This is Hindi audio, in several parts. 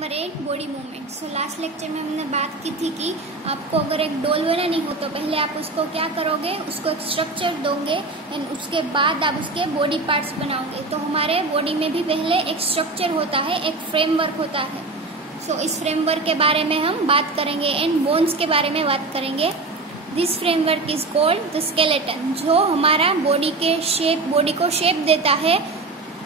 Number 8 body movement. So last lecture में हमने बात की थी कि आपको अगर एक डॉल बनानी हो तो पहले आप उसको क्या करोगे, उसको एक स्ट्रक्चर दोगे एंड उसके बाद आप उसके बॉडी पार्ट्स बनाओगे। तो हमारे बॉडी में भी पहले एक स्ट्रक्चर होता है, एक फ्रेमवर्क होता है। सो इस फ्रेमवर्क के बारे में हम बात करेंगे एंड बोन्स के बारे में बात करेंगे। This framework is called the skeleton. जो हमारा बॉडी को शेप देता है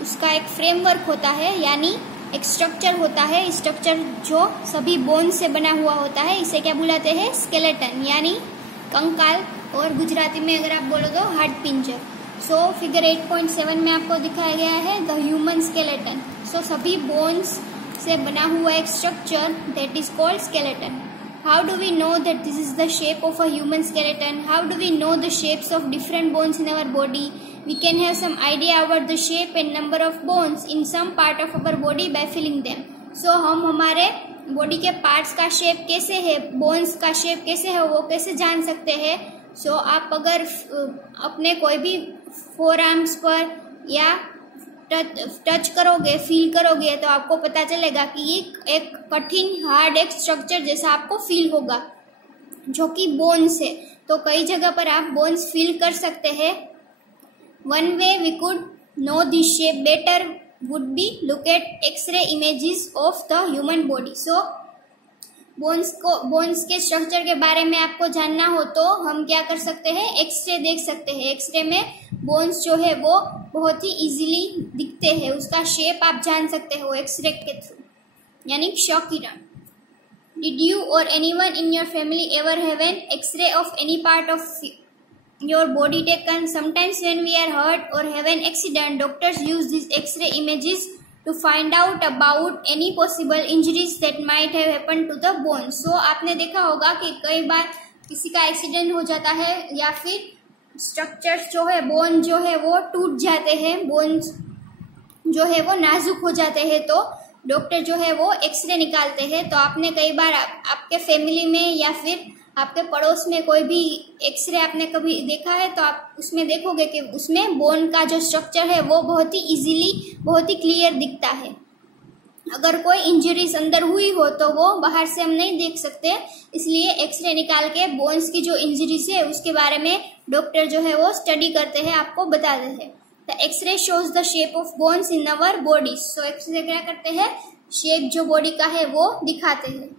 उसका एक फ्रेमवर्क होता है, यानी एक स्ट्रक्चर होता है। स्ट्रक्चर जो सभी बोन से बना हुआ होता है, इसे क्या बुलाते हैं? स्केलेटन, यानी कंकाल, और गुजराती में अगर आप बोलो तो हाड पिंजर। सो फिगर 8.7 में आपको दिखाया गया है द ह्यूमन स्केलेटन। सो सभी बोन्स से बना हुआ एक structure that is called skeleton. How do we know that this is the shape of a human skeleton? How do we know the shapes of different bones in our body? We can have some idea about the shape and number of bones in some part of our body by feeling them. So हम हमारे बॉडी के पार्ट्स का शेप कैसे है, बोन्स का शेप कैसे है, वो कैसे जान सकते हैं? So आप अगर अपने कोई भी फोर आर्म्स पर या टच करोगे, फील करोगे, तो आपको पता चलेगा कि ये एक कठिन हार्ड एक स्ट्रक्चर जैसा आपको फील होगा जो कि बोन्स है। तो कई जगह पर आप बोन्स फील कर सकते हैं। One way we could know this shape better would be look at X ray images of the human body. So bones के स्ट्रक्चर के बारे में आपको जानना हो तो हम क्या कर सकते हैं? एक्सरे देख सकते हैं। एक्सरे में बोन्स जो है वो बहुत ही इजीली दिखते हैं, उसका शेप आप जान सकते हो एक्सरे के थ्रू, यानी क्ष किरण। डिड यू और anyone in your family ever have an X ray of any part of your body taken? Sometimes when we are hurt or have an accident, doctors use these x-ray images to find out about any possible injuries that might have happened to the bone. So आपने देखा होगा कि कई बार किसी का एक्सीडेंट हो जाता है या फिर स्ट्रक्चर्स जो है, बोन जो है वो टूट जाते हैं, बोन्स जो है वो नाजुक हो जाते हैं, तो डॉक्टर जो है वो एक्सरे निकालते हैं। तो आपने कई बार आपके फैमिली में या फिर आपके पड़ोस में कोई भी एक्सरे आपने कभी देखा है तो आप उसमें देखोगे कि उसमें बोन का जो स्ट्रक्चर है वो बहुत ही इजीली, बहुत ही क्लियर दिखता है। अगर कोई इंजरीज अंदर हुई हो तो वो बाहर से हम नहीं देख सकते, इसलिए एक्सरे निकाल के बोन्स की जो इंजरीज है उसके बारे में डॉक्टर जो है वो स्टडी करते हैं, आपको बताते हैं। The X ray shows the shape of bones in our body. So X ray क्या करते हैं? शेप जो बॉडी का है वो दिखाते हैं।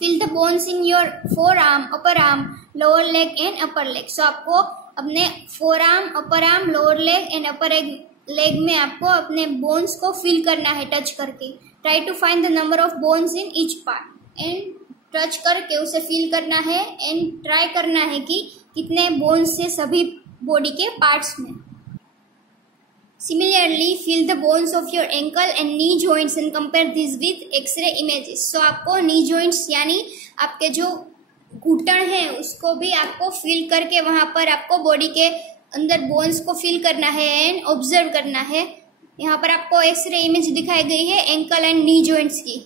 Feel the bones in your forearm, upper arm, lower leg and upper leg. So आपको अपने forearm, upper arm, lower leg and upper leg में आपको अपने bones को feel करना है टच करके। Try to find the number of bones in each part and touch करके उसे feel करना है and try करना है कि कितने bones से सभी body के parts में। Similarly, feel the bones of your ankle and knee joints and compare this with X-ray images. So आपको knee joints यानी आपके जो घुटन है उसको भी आपको फील करके वहां पर आपको बॉडी के अंदर बोन्स को फील करना है एंड ऑब्जर्व करना है। यहाँ पर आपको एक्सरे इमेज दिखाई गई है एंकल एंड नी जॉइंट्स की।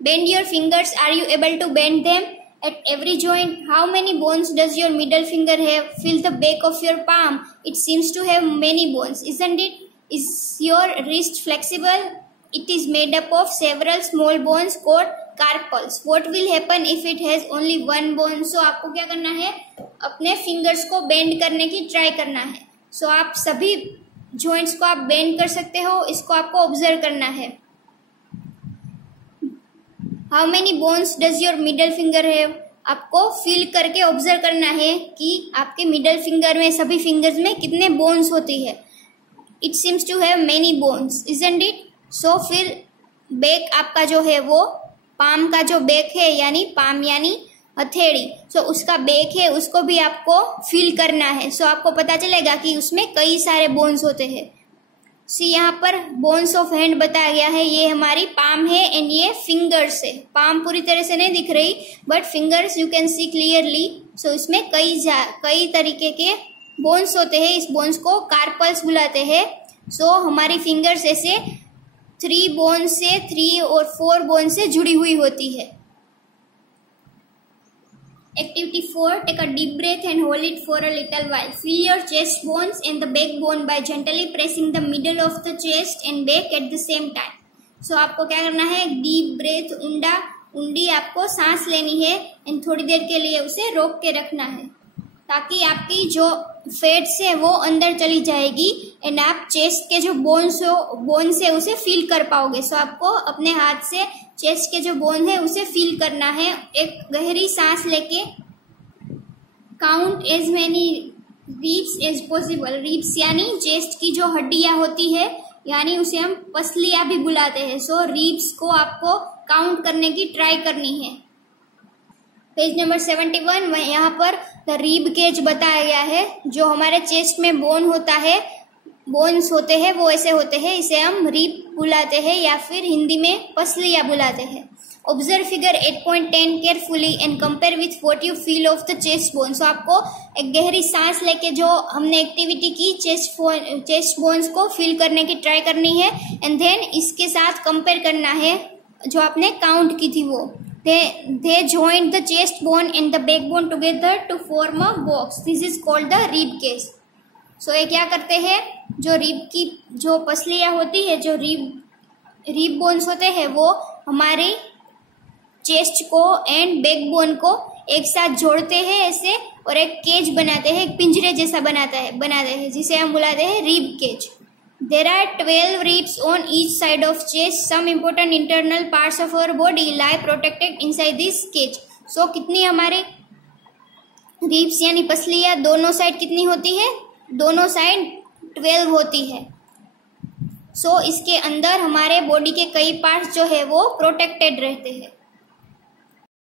Bend your fingers. Are you able to bend them at every joint? How many bones does your middle finger have? Feel the back of your palm. It seems to have many bones, isn't it? Is your wrist flexible? It is made up of several small bones called carpals. What will happen if it has only one bone? So आपको क्या करना है? अपने फिंगर्स को बेंड करने की ट्राई करना है। So आप सभी जॉइंट्स को आप बेंड कर सकते हो, इसको आपको ऑब्जर्व करना है। How many bones does your middle finger have? आपको फील करके ऑब्जर्व करना है कि आपके मिडल फिंगर में, सभी फिंगर्स में कितने बोन्स होती है। It seems to have many bones, isn't it? So फिर बैक आपका जो है वो पाम का जो बैक है, यानी पाम यानी हथेली, सो उसका बैक है, उसको भी आपको फील करना है। सो आपको पता चलेगा कि उसमें कई सारे बोन्स होते हैं। यहाँ पर बोन्स ऑफ हैंड बताया गया है, ये हमारी पाम है एंड ये फिंगर्स है। पाम पूरी तरह से नहीं दिख रही but fingers you can see clearly. So इसमें कई तरीके के बोन्स होते हैं, इस बोन्स को कार्पल्स बुलाते हैं। सो हमारी फिंगर्स ऐसे 3 बोन से 3 और 4 बोन से जुड़ी हुई होती है। Activity 4. Take a deep breath and hold it for a little while. Feel your chest bones and the backbone by gently pressing the middle of the chest and back at the same time. सो आपको क्या करना है, डीप ब्रेथ, ऊंडी आपको सांस लेनी है एंड थोड़ी देर के लिए उसे रोक के रखना है, ताकि आपकी जो फैट्स है वो अंदर चली जाएगी एंड आप चेस्ट के जो बोन्स है उसे फील कर पाओगे। सो आपको अपने हाथ से चेस्ट के जो बोन है उसे फील करना है। एक गहरी सांस लेके count as many ribs as possible. Ribs यानी चेस्ट की जो हड्डियां होती है, यानी उसे हम पसलियां भी बुलाते हैं। सो रिब्स को आपको काउंट करने की ट्राई करनी है। पेज नंबर 71 यहाँ पर द रिब केज बताया गया है। जो हमारे चेस्ट में बोन्स होते हैं वो ऐसे होते हैं, इसे हम रिब बुलाते हैं या फिर हिंदी में पसलियां बुलाते हैं। Observe figure 8.10 carefully and compare with what you feel of the chest bone. So आपको एक गहरी सांस लेके जो हमने एक्टिविटी की चेस्ट बोन्स को फील करने की ट्राई करनी है एंड देन इसके साथ कंपेयर करना है जो आपने काउंट की थी वो। They joined the chest bone and the backbone together to form a box. This is called the rib cage. So ये क्या करते हैं, जो रिब की जो पसलियां होती है, जो रिब बोन्स होते हैं वो हमारे चेस्ट को एंड बैकबोन को एक साथ जोड़ते हैं ऐसे और एक केज बनाते हैं, एक पिंजरे जैसा बनाते हैं जिसे हम बुलाते हैं rib cage. There are 12 ribs on each side of chest. Some important internal parts of our body lie protected inside this cage. So कितनी हमारे रिब्स यानी पसलियां दोनों साइड कितनी होती है, दोनों साइड 12 होती है। सो इसके अंदर हमारे बॉडी के कई पार्ट्स जो है वो प्रोटेक्टेड रहते हैं।